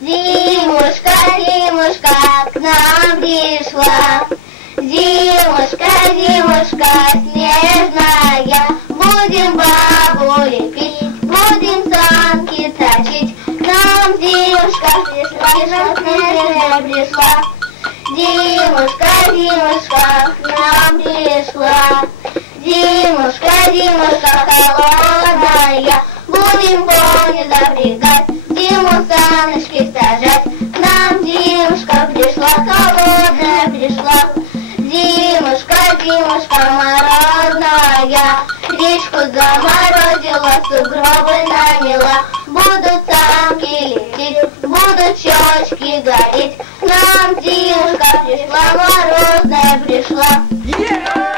Зимушка, зимушка к нам пришла. Зимушка, зимушка снежная, будем бабу лепить, будем санки точить. К нам зимушка пришла, снежная пришла. Зимушка, зимушка к нам пришла. Зимушка, зимушка холодная, будем пони запрягать, зиму саночки сажать. К нам зимушка пришла, холодная пришла. Зимушка, зимушка морозная, речку заморозила, сугробы намела. Будут санки лететь, будут щечки гореть. К нам зимушка пришла, морозная пришла.